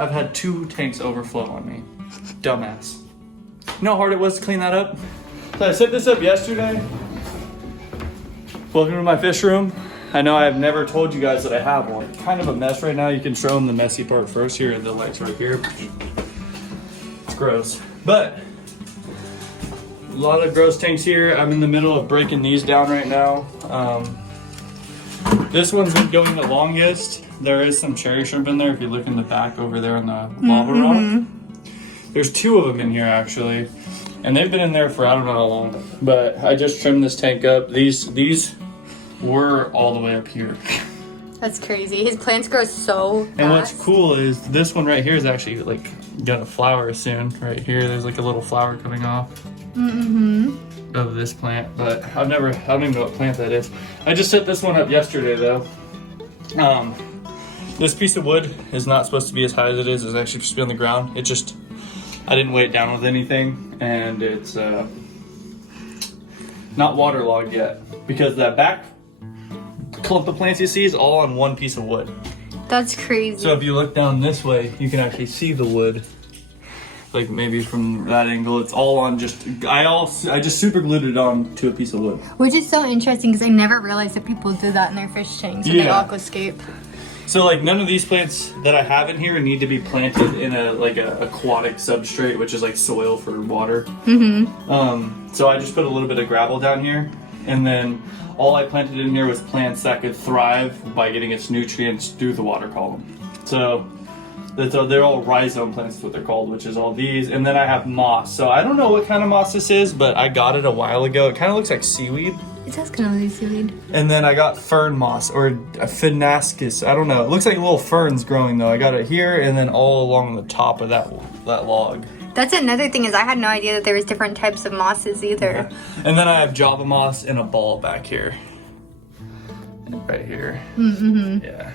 I've had 2 tanks overflow on me. Dumbass. You know how hard it was to clean that up? So I set this up yesterday. Welcome to my fish room. I know I've never told you guys that I have one. Kind of a mess right now. You can show them the messy part first here. The light's right here. It's gross. But a lot of gross tanks here. I'm in the middle of breaking these down right now. This one's been going the longest. There is some cherry shrimp in there if you look in the back over there on the lava rock. There's 2 of them in here actually. And they've been in there for I don't know how long. But I just trimmed this tank up. These were all the way up here. That's crazy. His plants grow so fast. And what's cool is this one right here is actually like gonna flower soon. Right here, there's like a little flower coming off of this plant. But I don't even know what plant that is. I just set this one up yesterday though. This piece of wood is not supposed to be as high as it is. It's actually supposed to be on the ground. It just, I didn't weigh it down with anything, and it's not waterlogged yet because that back clump of plants you see is all on one piece of wood. That's crazy. So if you look down this way, you can actually see the wood. Like maybe from that angle, it's all on just, I just super glued it on to a piece of wood. Which is so interesting because I never realized that people do that in their fish tanks in the aquascape. So like none of these plants that I have in here need to be planted in a aquatic substrate, which is like soil for water. So I just put a little bit of gravel down here, and then all I planted in here was plants that could thrive by getting its nutrients through the water column. So they're all rhizome plants, is what they're called, which is all these. And then I have moss. So I don't know what kind of moss this is, but I got it a while ago. It kind of looks like seaweed. It does kind of look like seaweed. And then I got fern moss, or a finascus. I don't know. It looks like little ferns growing though. I got it here and then all along the top of that log. That's another thing, is I had no idea that there was different types of mosses either. Yeah. And then I have Java moss in a ball back here. Right here. Yeah.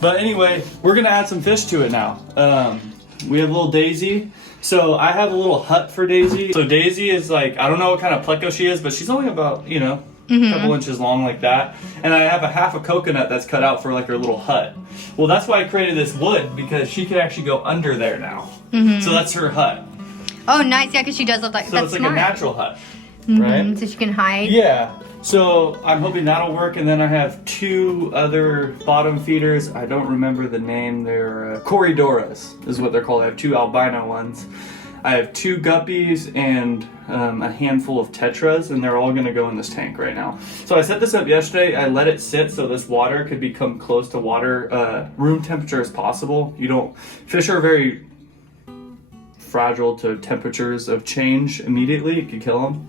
But anyway, we're gonna add some fish to it now. We have little Daisy. So I have a little hut for Daisy. So Daisy is like, I don't know what kind of pleco she is, but she's only about, you know, a couple inches long like that. And I have a half a coconut that's cut out for like her little hut. Well, that's why I created this wood, because she could actually go under there now. So that's her hut. Oh, nice. Yeah, because she does look like, So that's it's like smart. a natural hut, right? So she can hide. Yeah. So I'm hoping that'll work. And then I have 2 other bottom feeders. I don't remember the name. They're Corridoras is what they're called. I have 2 albino ones. I have 2 guppies and a handful of tetras, and they're all gonna go in this tank right now. So I set this up yesterday. I let it sit so this water could become close to water, room temperature as possible. Fish are very fragile to temperatures of change immediately. It could kill them.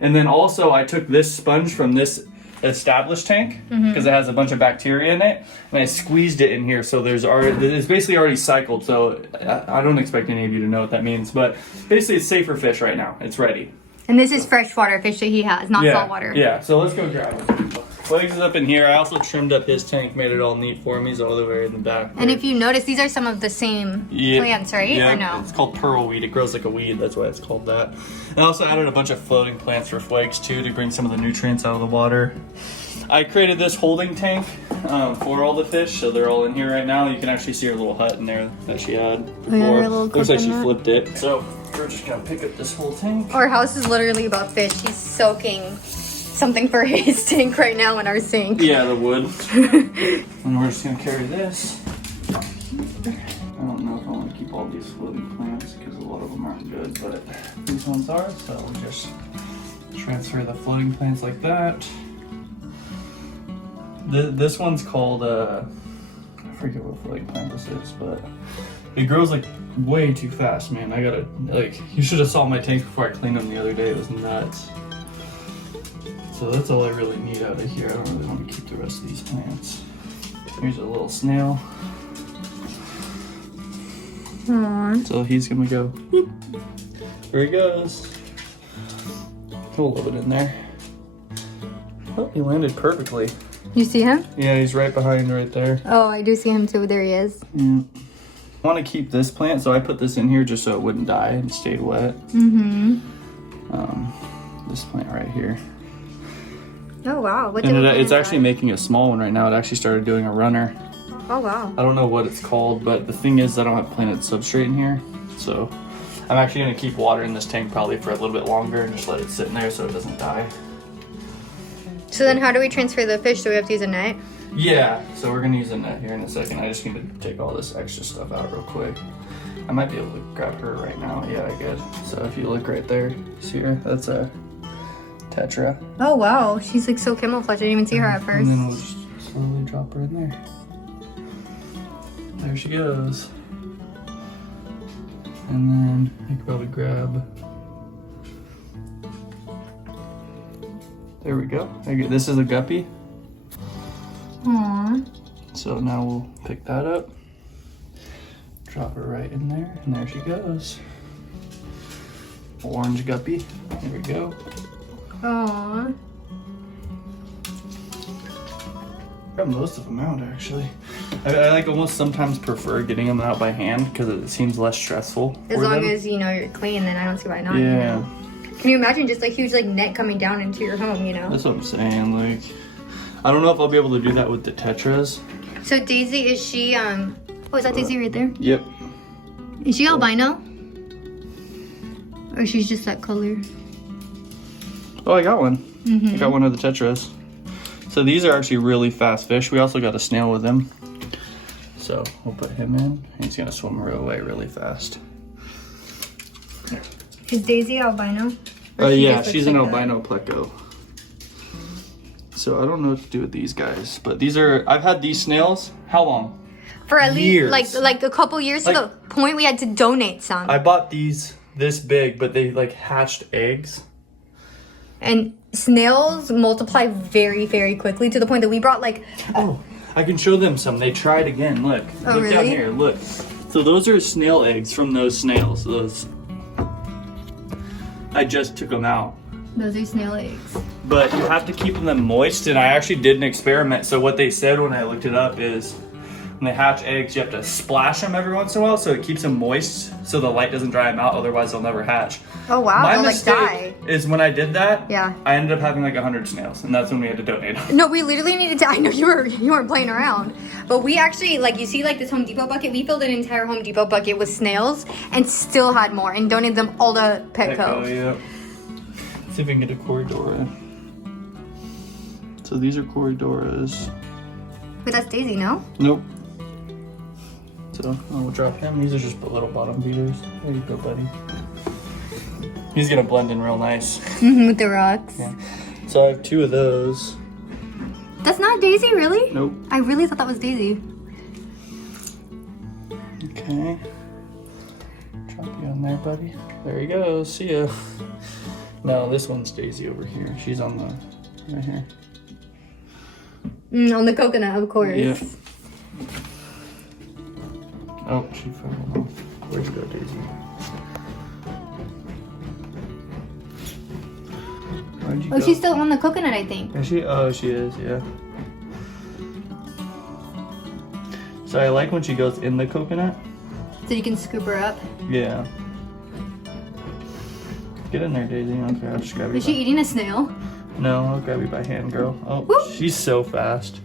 And then also I took this sponge from this established tank because it has a bunch of bacteria in it, and I squeezed it in here, so it's basically already cycled. So I don't expect any of you to know what that means, but basically it's safe for fish right now. It's ready. And this is freshwater fish that he has, not saltwater. Yeah, so let's go grab it. Flags is up in here. I also trimmed up his tank, made it all neat for him. He's all the way in the back. And if you notice, these are some of the same plants, right? Yeah, or no? It's called pearl weed. It grows like a weed. That's why it's called that. And I also added a bunch of floating plants for flakes too, to bring some of the nutrients out of the water. I created this holding tank for all the fish, so they're all in here right now. You can actually see her little hut in there that she had before. Looks like she flipped it. So we're just gonna pick up this whole tank. Our house is literally about fish. He's soaking something for his tank right now in our sink. Yeah, the wood. And we're just gonna carry this. I don't know if I want to keep all these floating plants because a lot of them aren't good, but these ones are, so we'll just transfer the floating plants like that. This one's called, I forget what floating plant this is, but it grows like way too fast, man. I gotta, you should have saw my tanks before I cleaned them the other day. It was nuts. So that's all I really need out of here. I don't really want to keep the rest of these plants. Here's a little snail. Aww. So he's gonna go. There he goes. Put a little bit in there. Oh, he landed perfectly. You see him? Yeah, he's right behind right there. Oh, I do see him too. There he is. Yeah. I want to keep this plant, so I put this in here just so it wouldn't die and stayed wet. This plant right here. Oh wow! And it's actually making a small one right now. It actually started doing a runner. Oh, wow. I don't know what it's called, but the thing is I don't have planted substrate in here. So I'm actually gonna keep water in this tank probably for a little bit longer and just let it sit in there so it doesn't die. So then how do we transfer the fish? Do we have to use a net? Yeah, so we're gonna use a net here in a second. I just need to take all this extra stuff out real quick. I might be able to grab her right now. Yeah, I could. So if you look right there, see her? That's a tetra. Oh, wow. She's like so camouflaged. I didn't even see her at first. And then we'll just slowly drop her in there. There she goes. And then I could probably grab. There we go. This is a guppy. Aww. So now we'll pick that up. Drop her right in there, and there she goes. Orange guppy. There we go. Aww. Got most of them out actually. I like almost sometimes prefer getting them out by hand because it seems less stressful. As long as you know you're clean, then I don't see why not. Yeah. You know? Can you imagine just like huge like net coming down into your home? You know. That's what I'm saying. Like, I don't know if I'll be able to do that with the tetras. So Daisy, is she oh, is that Daisy right there? Yep. Is she albino? Or she's just that color? Oh, I got one. I got one of the tetras. So these are actually really fast fish. We also got a snail with him. So we'll put him in. He's gonna swim away really fast. Is Daisy albino? Yeah, she's an albino pleco. So I don't know what to do with these guys, but these are, I've had these snails, how long? For at Years. least like a couple years to the point we had to donate some. I bought these this big, but they like hatched eggs. And snails multiply very, very quickly to the point that we brought like... Oh, I can show them some. They tried again. Look. Oh, look really? down here. Look. So those are snail eggs from those snails. Those. I just took them out. Those are snail eggs. But you have to keep them moist, and I actually did an experiment. So what they said when I looked it up is when they hatch eggs, you have to splash them every once in a while so it keeps them moist so the light doesn't dry them out, otherwise they'll never hatch. Oh wow, My they'll mistake like die. is when I did that, Yeah. I ended up having like 100 snails, and that's when we had to donate them. No, we literally needed to. I know you weren't playing around, but we actually like you see like this Home Depot bucket. We filled an entire Home Depot bucket with snails and still had more and donated them all to Petco. Oh yeah. Let's see if we can get a Corridora. So these are Corridoras. But that's Daisy, no? Nope. So we'll drop him. These are just little bottom feeders. There you go, buddy. He's gonna blend in real nice. With the rocks. Yeah. So I have 2 of those. That's not Daisy, really? Nope. I really thought that was Daisy. Okay. Drop you on there, buddy. There you go. See ya. No, this one's Daisy over here. She's on the right here. On the coconut, of course. Yeah. Oh, she fell off. Where'd you go, Daisy? Where'd you Oh, go? she's still on the coconut, I think. Is she? Oh, she is, yeah. So I like when she goes in the coconut. So you can scoop her up. Yeah. Get in there, Daisy. Okay, I'll just grab you. Is she eating a snail? No, I'll grab you by hand, girl. Oh, Whoop. she's so fast.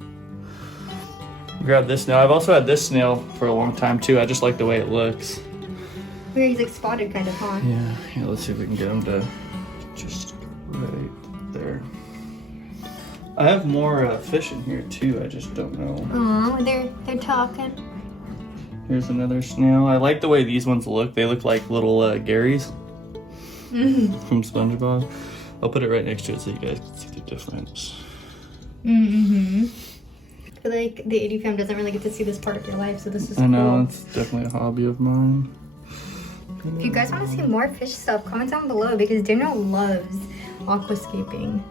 Grab this snail. I've also had this snail for a long time too. I just like the way it looks. Where he's like spotted kind of, huh? Yeah, let's see if we can get him to just right there. I have more fish in here too. I just don't know. Oh, they're talking. Here's another snail. I like the way these ones look. They look like little Garys from SpongeBob. I'll put it right next to it so you guys can see the difference. I feel like the 80 fam doesn't really get to see this part of your life, so this is I know, cool. it's definitely a hobby of mine. If you guys want to see more fish stuff, comment down below because Daniel loves aquascaping.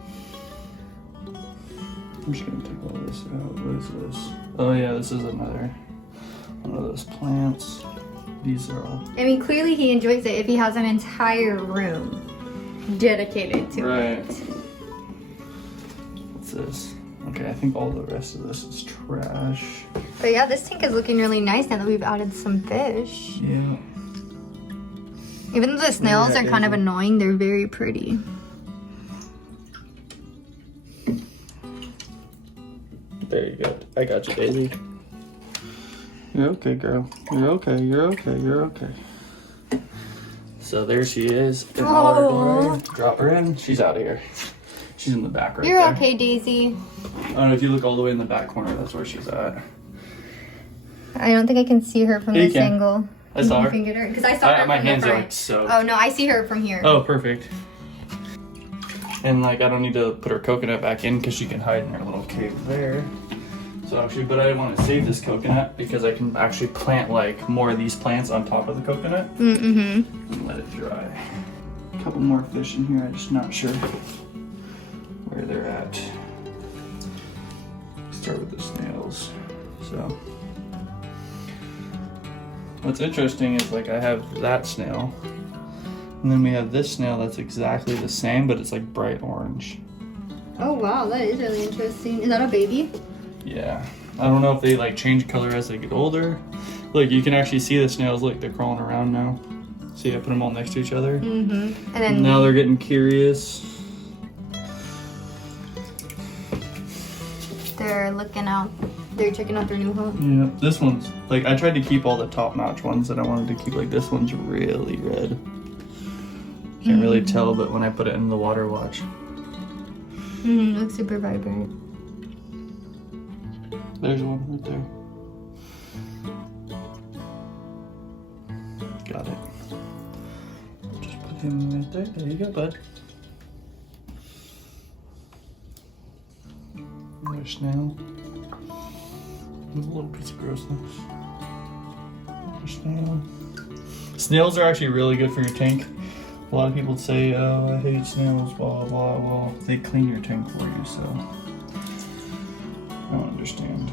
I'm just gonna take all this out. What is this? Oh yeah, this is another one of those plants. These are all I mean, clearly he enjoys it if he has an entire room dedicated to right. it. What's this? Okay, I think all the rest of this is trash. But yeah, this tank is looking really nice now that we've added some fish. Yeah. Even though the snails Yeah, are kind of annoying, they're very pretty. There you go. I got you, Daisy. You're okay, girl. You're okay. You're okay. You're okay. So there she is. In the water door. Drop her in. She's out of here. She's in the back right You're there. okay, Daisy. I don't know if you look all the way in the back corner. That's where she's at. I don't think I can see her from this angle. I saw her. Because I saw her My from hands the are front. like soaked. Oh no, I see her from here. Oh, perfect. And like I don't need to put her coconut back in because she can hide in her little cave there. So actually, but I want to save this coconut because I can actually plant like more of these plants on top of the coconut and let it dry. A couple more fish in here. I'm just not sure where they're at. Start with the snails. So what's interesting is like I have that snail, and then we have this snail that's exactly the same, but it's like bright orange. Oh wow, that is really interesting. Is that a baby? Yeah. I don't know if they like change color as they get older. Look, you can actually see the snails. Look, they're crawling around now. See, I put them all next to each other. And then Now they're getting curious. they're looking out. They're checking out their new home. Yeah, this one's like I tried to keep all the top-notch ones that I wanted to keep. Like this one's really red. Can't really tell, but when I put it in the water, watch. Looks super vibrant. There's one right there. Got it. Just put him right there. There you go, bud. Another snail. A little piece of grossness. Another snail. Snails are actually really good for your tank. A lot of people say, oh, I hate snails, blah, blah, well, they clean your tank for you, so I don't understand.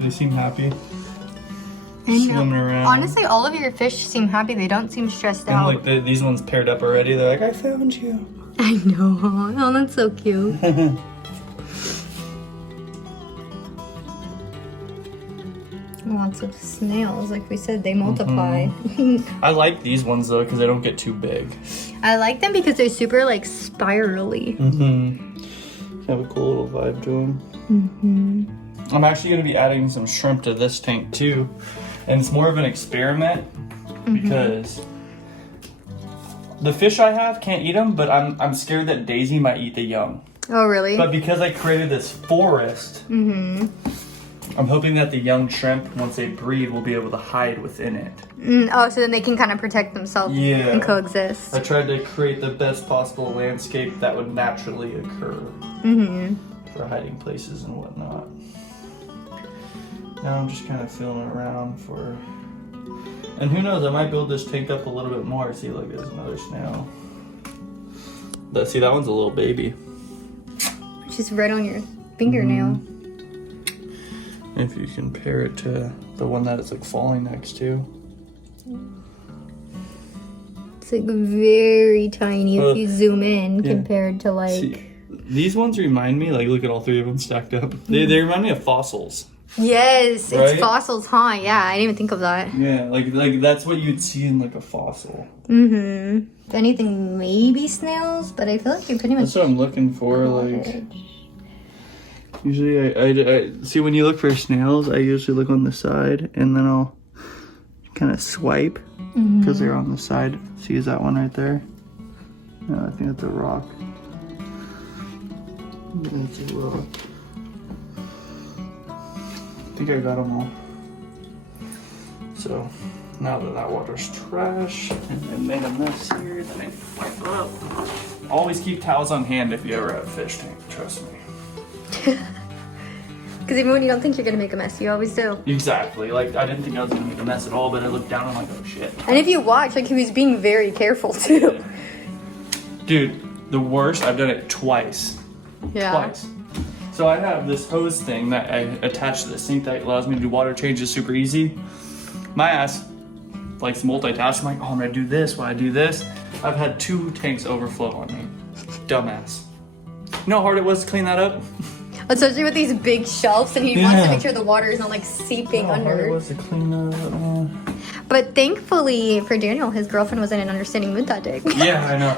They seem happy. Swimming around. Honestly, all of your fish seem happy. They don't seem stressed And out. like these ones paired up already. They're like, I found you. I know. Oh, that's so cute. Lots of snails. Like we said, they multiply. I like these ones though because they don't get too big. I like them because they're super like spirally. Have a cool little vibe to them. I'm actually going to be adding some shrimp to this tank too. And it's more of an experiment because the fish I have can't eat them, but I'm scared that Daisy might eat the young. Oh, really? But because I created this forest, I'm hoping that the young shrimp, once they breed, will be able to hide within it. Oh, so then they can kind of protect themselves and coexist. I tried to create the best possible landscape that would naturally occur for hiding places and whatnot. Now I'm just kind of feeling around for... And who knows, I might build this tank up a little bit more. See, look, there's another snail. See, that one's a little baby. Just right on your fingernail. If you compare it to the one that it's like falling next to. It's like very tiny if you zoom in compared to like... See, these ones remind me, like look at all three of them stacked up. They remind me of fossils. Yes, right? It's fossils, huh? Yeah, I didn't even think of that. Yeah, like that's what you'd see in like a fossil. If anything, maybe snails, but I feel like you're pretty much... That's what I'm looking for, like... Usually I see when you look for snails, I usually look on the side and then I'll kind of swipe because they're on the side. See, is that one right there? No, I think that's a rock. That's a rock. I think I got them all. So now that water's trash and I made a mess here, then I wipe it up. Always keep towels on hand if you ever have a fish tank, trust me. Because even when you don't think you're gonna make a mess, you always do. Exactly. Like I didn't think I was gonna make a mess at all, but I looked down and I'm like, oh shit. And if you watch, like he was being very careful too. Dude, the worst, I've done it twice. Yeah. Twice. So I have this hose thing that I attach to the sink that allows me to do water changes super easy. My ass likes multitask. I'm like, oh, I'm gonna do this while I do this. I've had 2 tanks overflow on me. Dumbass. You know how hard it was to clean that up? Especially with these big shelves, and he wants to make sure the water is not like seeping How hard it under. was to clean that up. But thankfully for Daniel, his girlfriend was in an understanding mood that day. Yeah, I know.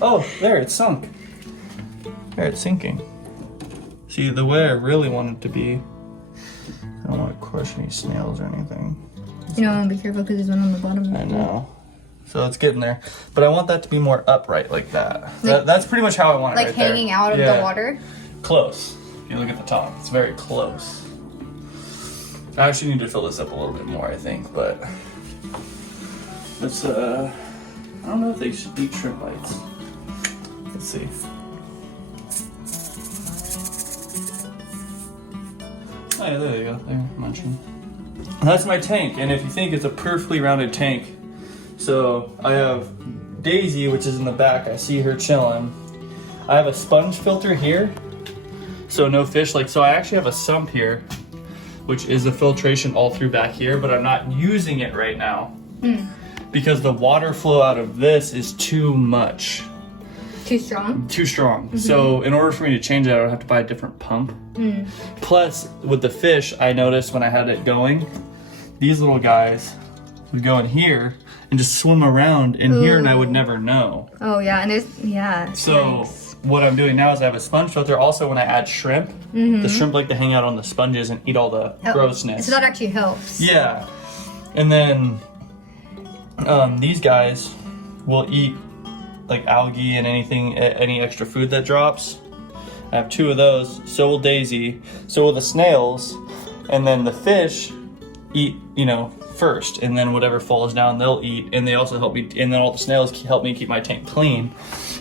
Oh, there, it's sunk. There, it's sinking. See, the way I really want it to be, I don't want to squish any snails or anything. You know, be careful because there's one on the bottom. I know. So it's getting there. But I want that to be more upright like that. That's pretty much how I want it, like right there. hanging out of the water? Close. If you look at the top, it's very close. I actually need to fill this up a little bit more, I think, but let's, I don't know if they should eat shrimp bites. Let's see. Oh yeah, there you go, they're munching. That's my tank, and if you think it's a perfectly rounded tank, so I have Daisy, which is in the back, I see her chilling. I have a sponge filter here, so no fish, so I actually have a sump here, which is a filtration all through back here, but I'm not using it right now because the water flow out of this is too much. Too strong? Too strong. So in order for me to change it, I would have to buy a different pump. Plus, with the fish, I noticed when I had it going, these little guys would go in here and just swim around in here, and I would never know. Oh yeah, and there's, So nice. What I'm doing now is I have a sponge filter. Also, when I add shrimp, the shrimp like to hang out on the sponges and eat all the grossness. So that actually helps. Yeah. And then these guys will eat like algae and anything, any extra food that drops. I have 2 of those. So will Daisy. So will the snails. And then the fish eat, first. And then whatever falls down, they'll eat. And they also help me. And then all the snails help me keep my tank clean.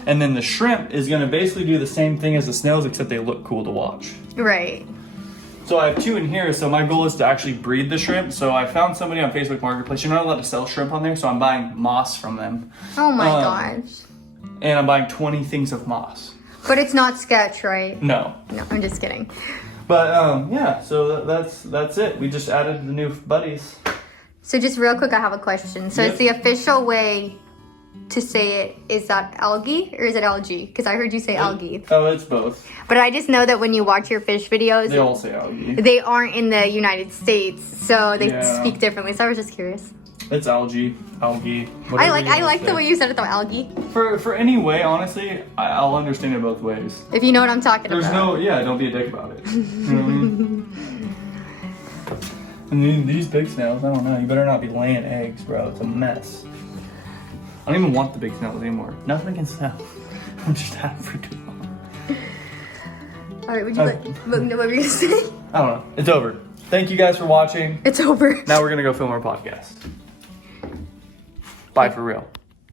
And then the shrimp is going to basically do the same thing as the snails, except they look cool to watch. Right. So I have 2 in here, so my goal is to actually breed the shrimp. So I found somebody on Facebook Marketplace. You're not allowed to sell shrimp on there, so I'm buying moss from them. Oh my gosh. And I'm buying 20 things of moss. But it's not sketch, right? No. No, I'm just kidding. But yeah, so that's it. We just added the new buddies. So just real quick, I have a question. So it's the official way to say it, is that algae or is it algae? Because I heard you say algae. Oh, it's both. But I just know that when you watch your fish videos, They all say algae. they aren't in the United States, so they Yeah. speak differently. So I was just curious. It's algae. I like the way you said it though, algae. For any way, honestly, I'll understand it both ways. If you know what I'm talking There's about. don't be a dick about it. You know what I mean? And these big snails, I don't know. You better not be laying eggs, bro. It's a mess. I don't even want the big snails anymore. Nothing against them. I'm just had it for too long. All right, would you what were you gonna say? I don't know. It's over. Thank you guys for watching. It's over. Now we're gonna go film our podcast. Bye for real.